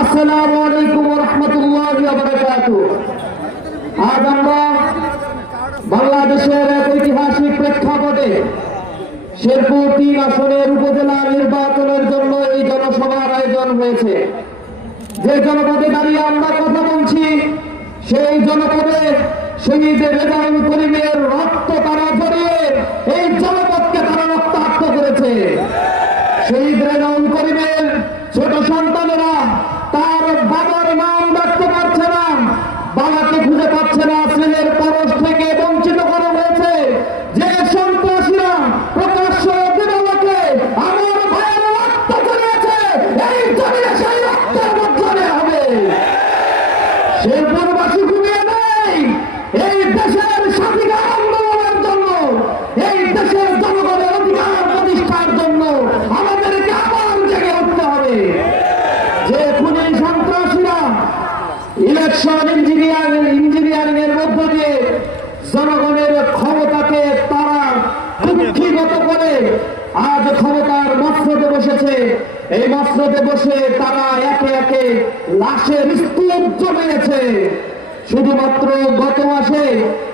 আসসালামু আলাইকুম ওয়া রাহমাতুল্লাহি ওয়া বারাকাতুহু। আজ আমরা বাংলাদেশের এক ঐতিহাসিক প্রেক্ষাপটে শেরপুর ৩ আসনের উপজেলা নির্বাচনের জন্য এই জনসভার আয়োজন হয়েছে। যে জনপদে দাঁড়িয়ে আমরা কথা বলছি, সেই জনপদে শহীদ রেজাউল করিমের রক্ত তারা জড়িয়ে এই জনপদকে তারা রক্তাক্ত করেছে। শহীদ রেজাউল করিমের ছোট সন্তানেরা তার বাবার নাম ডাকতে পারছে না, বাবাকে খুঁজে পাচ্ছে না, স্নেহের পরশ থেকে বঞ্চিত করা হয়েছে। যে সন্ত্রাসীরা প্রকাশ্য দিবালোকে আমার ভাইয়ের রক্ত ঝরিয়েছে, এই জমিনে সেই রক্তের বদলে হবে। শেরপুরবাসী ঘুমিয়ে নেই। এই দেশের স্বাধিকার আন্দোলনের জন্য, এই দেশের জনগণের অধিকার প্রতিষ্ঠার জন্য আমাদেরকে আবার জেগে উঠতে হবে। যে খুনি সন্ত্রাসীরা ইলেকশন ইঞ্জিনিয়ারিং এর মধ্য দিয়ে জনগণের ক্ষমতাকে তারা কুক্ষিগত করে আজ ক্ষমতার মসনদে বসেছে। এই মসনদে বসে তারা একে একে লাশের স্তূপ জমিয়েছে। শুধুমাত্র গত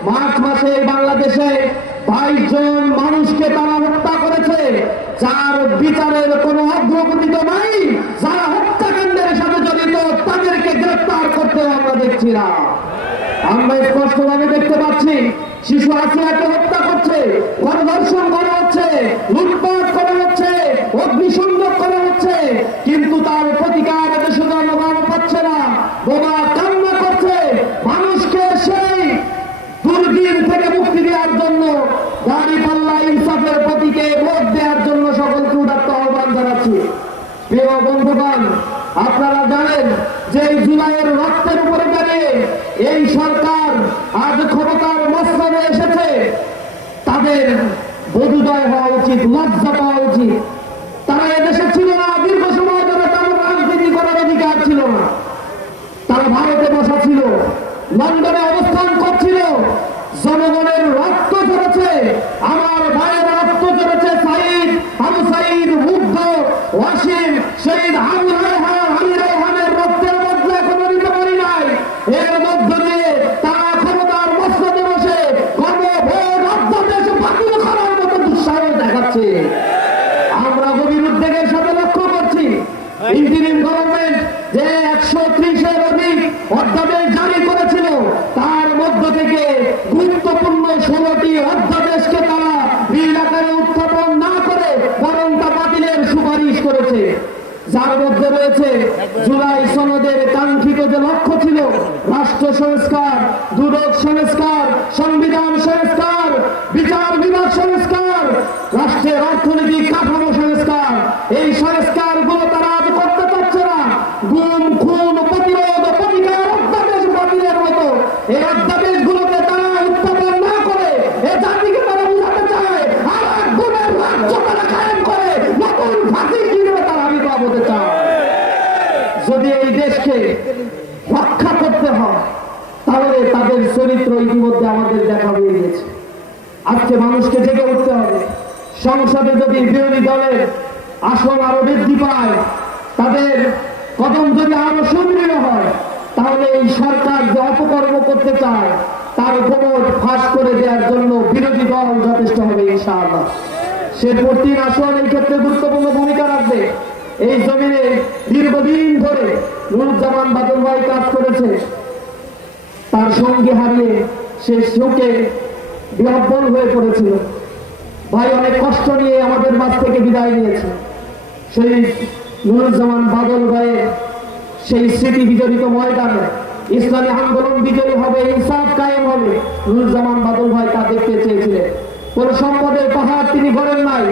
মার্চ মাসে বাংলাদেশে 22 জন মানুষকে তারা হত্যা করেছে, যার বিচারের কোনো অগ্রগতি তো নাই। যারা হত্যাকাণ্ডের সাথে জড়িত তাদেরকে গ্রেফতার করতে আমরা দেখছি না। আমরা স্পষ্টভাবে দেখতে পাচ্ছি শিশু আসিয়াকে হত্যা করছে, গণধর্ষণ করা হচ্ছে, লুটপাট করা হচ্ছে, অগ্নিসংযোগ করা হচ্ছে, কিন্তু তার প্রতিকার দেশে জনগণ পাচ্ছে না। বোমা কান্না করছে। মানুষকে সেই দুর্দিন থেকে মুক্তি দেওয়ার জন্য দাঁড়িপাল্লা ইনসাফের প্রতীকে ভোট দেওয়ার জন্য সকলকে উদাত্ত আহ্বান জানাচ্ছি। প্রিয় বন্ধুগণ, আপনারা জানেন যে জুলাইয়ের রক্তের উপরে দাঁড়িয়ে এই সরকার আজ ক্ষমতার মসনদে এসেছে। তাদের বোধোদয় হওয়া উচিত, লজ্জা পাওয়া উচিত। তারা এদেশে ছিল না, দীর্ঘ সময় ধরে তাদের রাজনীতি করার অধিকার ছিল না। তারা ভারতে বসা ছিল, লন্ডনে অবস্থান করছিল। জনগণের রক্ত ঝরেছে, আমার ভাইয়ের রক্ত ঝরেছে। সাইদ, আবু সাইদ, মুগ্ধ, ওয়াসিম, শহীদ আবু রায়হানের রক্তের বদলা এখনো দিতে পারি নাই। এর মধ্য দিয়ে তারা ক্ষমতার মসনদে বসে গণভোট অধ্যাদেশ বাতিল করার মতো দুঃসাহস দেখাচ্ছে। আমরা গভীর উদ্বেগের সাথে লক্ষ্য করছি ইন্টারিম গভর্নমেন্ট যে 130-এর অধিক অধ্যাদেশ জারি করেছিল, তার মধ্য থেকে গুরুত্বপূর্ণ 16টি অধ্যাদেশকে তারা বিল আকারে উত্থাপন না করে বরং তা বাতিলের সুপারিশ করেছে। যার মধ্যে রয়েছে জুলাই সনদের কাঙ্ক্ষিত যে লক্ষ্য ছিল রাষ্ট্র সংস্কার, দুদক সংস্কার, সংবিধান সংস্কার, বিচার বিভাগ সংস্কার, রাষ্ট্রের অর্থনৈতিক কাঠামো সংস্কার, এই সংস্কারগুলো তারা আজ করতে পারছে না। গুম, খুন, প্রতিরোধ, প্রতিকার অধ্যাদেশ বাতিলের মতো এই অধ্যাদেশগুলোকে তারা উত্থাপন না করে এ জাতিকে তারা বুঝাতে চায় আর এক গুণের রাজ্য তারা কায়েম করে নতুন ফাঁসি কিনবে তারা বিবাহ হতে চায়। যদি এই দেশকে রক্ষা করতে হয় তাহলে তাদের চরিত্র ইতিমধ্যে আমাদের দেখা হয়ে গেছে। আজকে মানুষকে জেগে উঠতে হবে। সংসদে যদি বিরোধী দলের আসন আরো বৃদ্ধি পায়, তাদের কদম যদি আরো সুদৃঢ় হয়, তাহলে এই সরকার যে অপকর্ম করতে চায় তার কোমর ফাঁস করে দেওয়ার জন্য বিরোধী দল যথেষ্ট হবে ইনশাআল্লাহ। শেরপুর ৩ আসন এই ক্ষেত্রে গুরুত্বপূর্ণ ভূমিকা রাখবে। এই জমিনে দীর্ঘদিন ধরে নুরুজ্জামান বাদল ভাই কাজ করেছে। তার সঙ্গী হারিয়ে সে শোকে বিহ্বল হয়ে পড়েছিল। ভাই অনেক কষ্ট নিয়ে আমাদের মাঝ থেকে বিদায় নিয়েছে। সেই নুরুজ্জামান বাদল ভাইয়ের সেই স্মৃতি বিজড়িত ময়দানে ইসলামী আন্দোলন বিজয়ী হবে, ইনসাফ কায়েম হবে। নুরুজ্জামান বাদল ভাই তা দেখতে চেয়েছিলেন। কোন সম্পদের পাহাড় তিনি করেন নাই,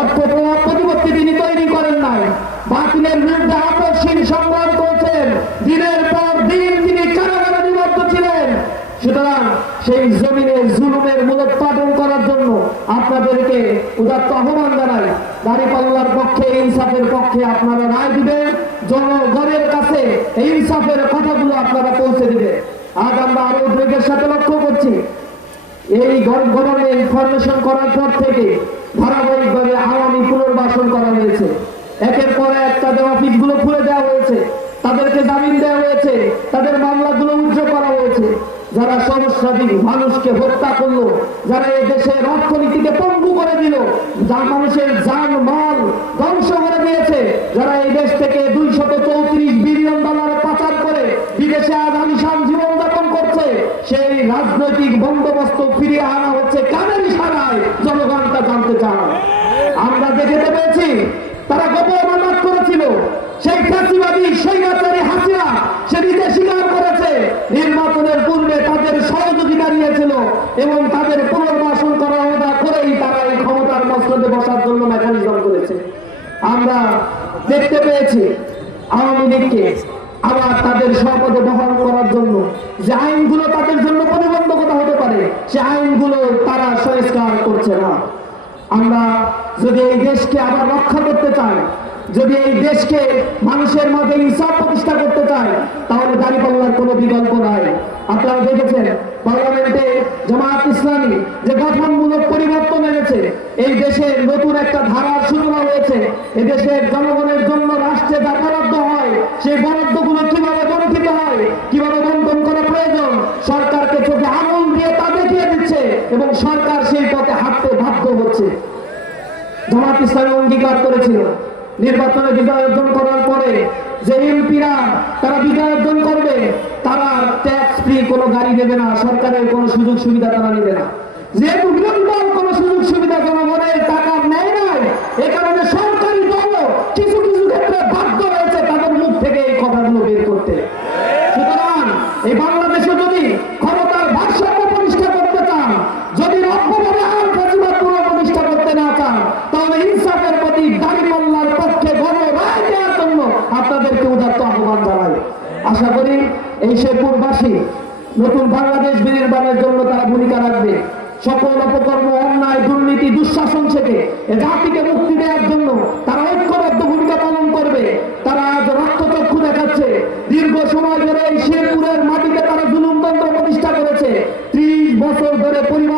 অর্থ প্রভাব প্রতিপত্তি তিনি তৈরি করেন নাই। বাতিলের বিরুদ্ধে আপসহীন সংগ্রাম করেছেন। দিনের পর দিন তিনি কারাগারে নিবদ্ধ ছিলেন। সুতরাং সেই জমিনে জুলুমের মূলোৎপাটন করার জন্য আপনাদেরকে উদাত্ত আহ্বান জানাই। দাঁড়িপাল্লার পক্ষে, ইনসাফের পক্ষে আপনারা রায় দিবেন। জনগণের কাছে ইনসাফের কথাগুলো আপনারা পৌঁছে দিবেন। আজ আমরা আরো উদ্বেগের সাথে লক্ষ্য করছি এই গভর্নমেন্ট ফরমেশন করার পর থেকে ধারাবাহিকভাবে আওয়ামী পুনর্বাসন করা হয়েছে। একের পর এক তাদের অফিসগুলো খুলে দেওয়া হয়েছে, তাদেরকে জামিন দেওয়া হয়েছে, তাদের মামলাগুলো উজ্জ্ব করা হয়েছে। যারা সহস্রাধিক মানুষকে হত্যা করলো, যারা এই দেশের অর্থনীতিকে পঙ্গু করে দিল, যা মানুষের জান মাল ধ্বংস করে দিয়েছে, যারা এই দেশ থেকে $234 বিলিয়ন পাচার করে বিদেশে আজ আলিশান জীবনযাপন করছে, সেই রাজনৈতিক বন্দোবস্ত ফিরিয়ে আনা হচ্ছে কাদের ইশারায়? জনগণ তা জানতে চান। আমরা দেখতে পেয়েছি তারা গোপন আমানত করেছিল। সেই ফ্যাসিবাদী স্বৈরাচারী হাসিনা সে নিজে স্বীকার করেছে নির্বাচনের পূর্বে তাদের সহযোগিতা নিয়েছিল এবং তাদের পুনর্বাসন করা করেই তারা এই ক্ষমতার মসনদে বসার জন্য মেকানিজম করেছে। আমরা দেখতে পেয়েছি আওয়ামী লীগকে আবার তাদের সম্পদে বহন করার জন্য যে আইনগুলো তাদের জন্য প্রতিবন্ধকতা হতে পারে, সে আইনগুলো তারা সংস্কার করছে না। আমরা যদি এই দেশকে আবার রক্ষা করতে চাই, যদি এই দেশকে মানুষের মাঝে ইনসাফ প্রতিষ্ঠা করতে চাই, তাহলে দাঁড়িপাল্লার কোনো বিকল্প নাই। আপনারা দেখেছেন পার্লামেন্টে জামায়াত ইসলামী যে গঠনমূলক পরিবর্তন এনেছে, এই দেশে নতুন একটা ধারার সূচনা হয়েছে। এদেশের জনগণের জন্য রাষ্ট্রে যা বরাদ্দ হয়, সেই বরাদ্দগুলো কিভাবে বণ্টিত হয়, কিভাবে বন্টন করা প্রয়োজন, সরকারকে চোখে আঙুল দিয়ে তা দেখিয়ে দিচ্ছে এবং সরকার সেই পথে হাঁটতে বাধ্য হচ্ছে। জামায়াত ইসলামী অঙ্গীকার করেছিল নির্বাচনে বিজয় অর্জন করার পরে যে এমপিরা তারা বিজয় অর্জন করবে, তারা ট্যাক্স ফ্রি কোনো গাড়ি দেবে না, সরকারের কোনো সুযোগ সুবিধা তারা নেবে না। যেহেতু বিরোধী দল কোনো সুযোগ সুবিধা জনগণের টাকা নেয় নাই, এ কারণে সরকারি দল কিছু কিছু ক্ষেত্রে বাধ্য হয়েছে তাদের মুখ থেকে এই কথাগুলো বের করতে। সুতরাং এই বাংলাদেশে যদি ক্ষমতার ভারসাম্য প্রতিষ্ঠা করতে চান, যদি রব্যভাবে আর ফ্যাসিবাদ পুনঃপ্রতিষ্ঠা করতে না চান, তাহলে ইনসাফের প্রতি দাঁড়িপাল্লার পক্ষে গণরায় দেওয়ার জন্য আপনাদেরকে উদাত্ত আহ্বান জানাই। আশা করি এই শেরপুরবাসী নতুন বাংলাদেশ বিনির্মাণের জন্য তারা ভূমিকা রাখবে। সকল অপকর্ম, অন্যায়, দুর্নীতি, দুঃশাসন থেকে জাতিকে মুক্তি দেওয়ার জন্য তারা ঐক্যবদ্ধ ভূমিকা পালন করবে। তারা আজ রক্তচক্ষু দেখাচ্ছে, দীর্ঘ সময় ধরে এই শেরপুরের মাটিতে তারা জুলুমতন্ত্র প্রতিষ্ঠা করেছে। 30 বছর ধরে পরিবার